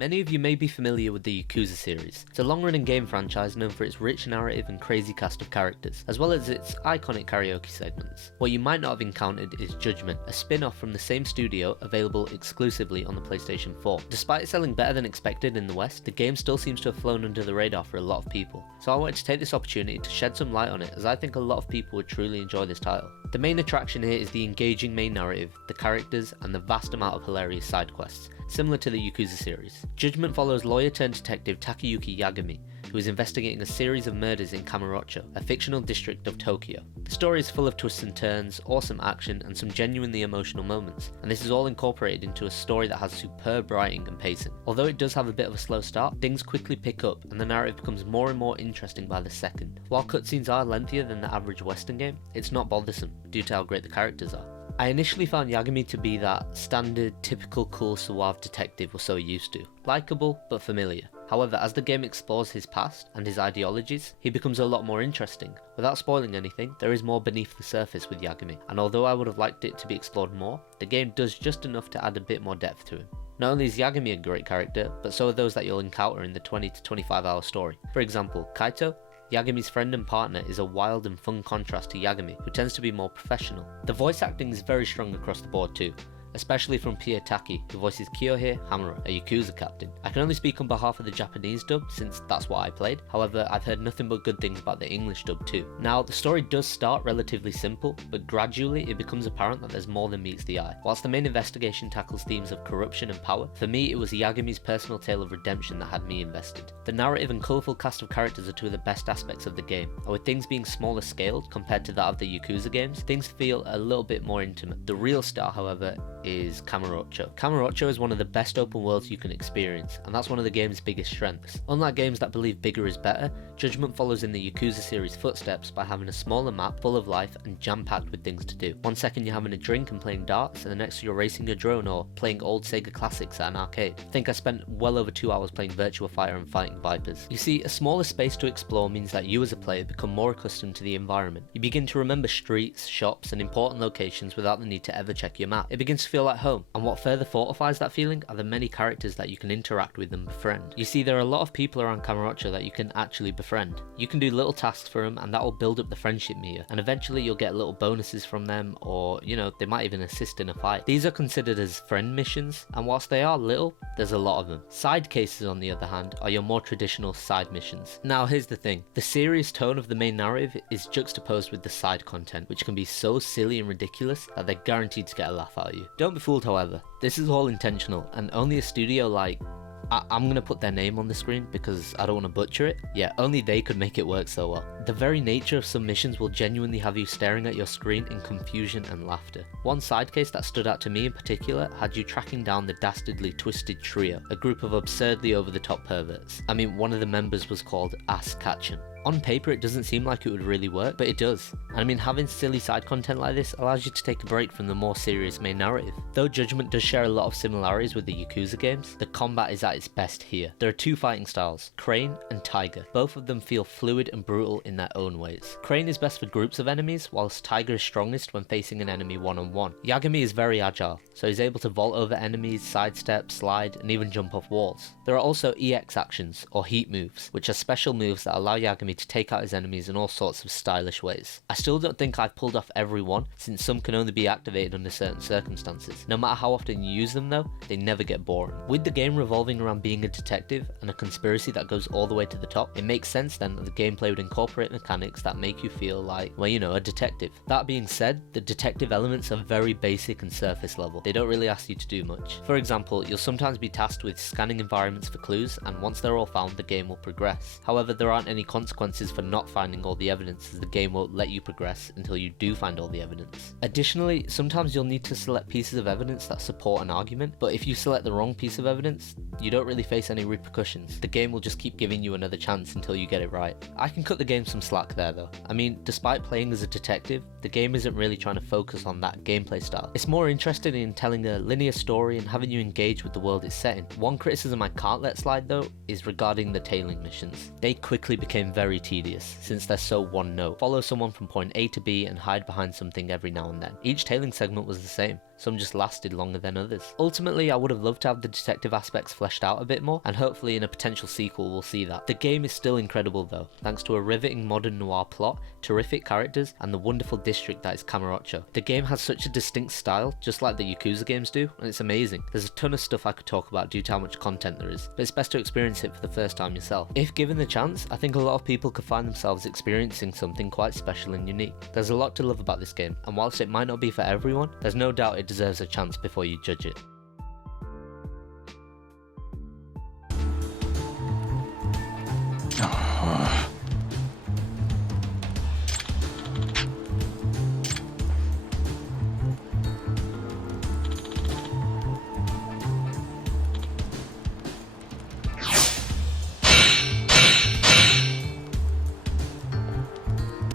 Many of you may be familiar with the Yakuza series. It's a long-running game franchise known for its rich narrative and crazy cast of characters, as well as its iconic karaoke segments. What you might not have encountered is Judgment, a spin-off from the same studio available exclusively on the PlayStation 4. Despite selling better than expected in the West, the game still seems to have flown under the radar for a lot of people. So I wanted to take this opportunity to shed some light on it, as I think a lot of people would truly enjoy this title. The main attraction here is the engaging main narrative, the characters, and the vast amount of hilarious side quests, similar to the Yakuza series. Judgment follows lawyer-turned-detective Takayuki Yagami, who is investigating a series of murders in Kamurocho, a fictional district of Tokyo. The story is full of twists and turns, awesome action, and some genuinely emotional moments, and this is all incorporated into a story that has superb writing and pacing. Although it does have a bit of a slow start, things quickly pick up, and the narrative becomes more and more interesting by the second. While cutscenes are lengthier than the average Western game, it's not bothersome, due to how great the characters are. I initially found Yagami to be that standard, typical cool suave detective we're so used to. Likeable, but familiar. However, as the game explores his past and his ideologies, he becomes a lot more interesting. Without spoiling anything, there is more beneath the surface with Yagami, and although I would have liked it to be explored more, the game does just enough to add a bit more depth to him. Not only is Yagami a great character, but so are those that you'll encounter in the 20 to 25 hour story. For example, Kaito, Yagami's friend and partner, is a wild and fun contrast to Yagami, who tends to be more professional. The voice acting is very strong across the board too, especially from Pie Taki, who voices Kyohei Hamura, a Yakuza captain. I can only speak on behalf of the Japanese dub, since that's what I played. However, I've heard nothing but good things about the English dub too. Now, the story does start relatively simple, but gradually it becomes apparent that there's more than meets the eye. Whilst the main investigation tackles themes of corruption and power, for me it was Yagami's personal tale of redemption that had me invested. The narrative and colourful cast of characters are two of the best aspects of the game, and with things being smaller scaled compared to that of the Yakuza games, things feel a little bit more intimate. The real star, however, is Kamurocho. Kamurocho is one of the best open worlds you can experience, and that's one of the game's biggest strengths. Unlike games that believe bigger is better, Judgment follows in the Yakuza series footsteps by having a smaller map full of life and jam-packed with things to do. One second you're having a drink and playing darts, and the next you're racing a drone or playing old Sega classics at an arcade. I think I spent well over 2 hours playing Virtua Fighter and fighting vipers. You see, a smaller space to explore means that you as a player become more accustomed to the environment. You begin to remember streets, shops, and important locations without the need to ever check your map. It begins to feel like home, and what further fortifies that feeling are the many characters that you can interact with and befriend. You see, there are a lot of people around Kamurocho that you can actually befriend. You can do little tasks for them, and that will build up the friendship meter, and eventually you'll get little bonuses from them, or they might even assist in a fight. These are considered as friend missions, and whilst they are little, there's a lot of them. Side cases, on the other hand, are your more traditional side missions. Now here's the thing, the serious tone of the main narrative is juxtaposed with the side content, which can be so silly and ridiculous that they're guaranteed to get a laugh out of you. Don't be fooled, however, this is all intentional, and only a studio like, I'm gonna put their name on the screen because I don't want to butcher it. Yeah, only they could make it work so well. The very nature of some missions will genuinely have you staring at your screen in confusion and laughter. One side case that stood out to me in particular had you tracking down the Dastardly Twisted Trio, a group of absurdly over-the-top perverts. I mean, one of the members was called Ass Ketchum. On paper it doesn't seem like it would really work, but it does. And I mean, having silly side content like this allows you to take a break from the more serious main narrative. Though Judgment does share a lot of similarities with the Yakuza games, the combat is at its best here. There are two fighting styles, Crane and Tiger. Both of them feel fluid and brutal in their own ways. Crane is best for groups of enemies, whilst Tiger is strongest when facing an enemy one-on-one. Yagami is very agile, so he's able to vault over enemies, sidestep, slide, and even jump off walls. There are also EX actions, or heat moves, which are special moves that allow Yagami to take out his enemies in all sorts of stylish ways. I still don't think I've pulled off every one, since some can only be activated under certain circumstances. No matter how often you use them though, they never get boring. With the game revolving around being a detective and a conspiracy that goes all the way to the top, it makes sense then that the gameplay would incorporate mechanics that make you feel like, well, a detective. That being said, the detective elements are very basic and surface level. They don't really ask you to do much. For example, you'll sometimes be tasked with scanning environments for clues, and once they're all found, the game will progress. However, there aren't any consequences for not finding all the evidence, as the game won't let you progress until you do find all the evidence. Additionally, sometimes you'll need to select pieces of evidence that support an argument, but if you select the wrong piece of evidence, you don't really face any repercussions. The game will just keep giving you another chance until you get it right. I can cut the game some slack there though. I mean, despite playing as a detective, the game isn't really trying to focus on that gameplay style. It's more interested in telling a linear story and having you engage with the world it's set in. One criticism I can't let slide though is regarding the tailing missions. They quickly became very very tedious, since they're so one note. Follow someone from point A to B and hide behind something every now and then. Each tailing segment was the same, some just lasted longer than others. Ultimately, I would have loved to have the detective aspects fleshed out a bit more, and hopefully in a potential sequel we'll see that. The game is still incredible though, thanks to a riveting modern noir plot, terrific characters, and the wonderful district that is Kamurocho. The game has such a distinct style, just like the Yakuza games do, and it's amazing. There's a ton of stuff I could talk about due to how much content there is, but it's best to experience it for the first time yourself. If given the chance, I think a lot of people could find themselves experiencing something quite special and unique. There's a lot to love about this game, and whilst it might not be for everyone, there's no doubt it deserves a chance before you judge it. Ah.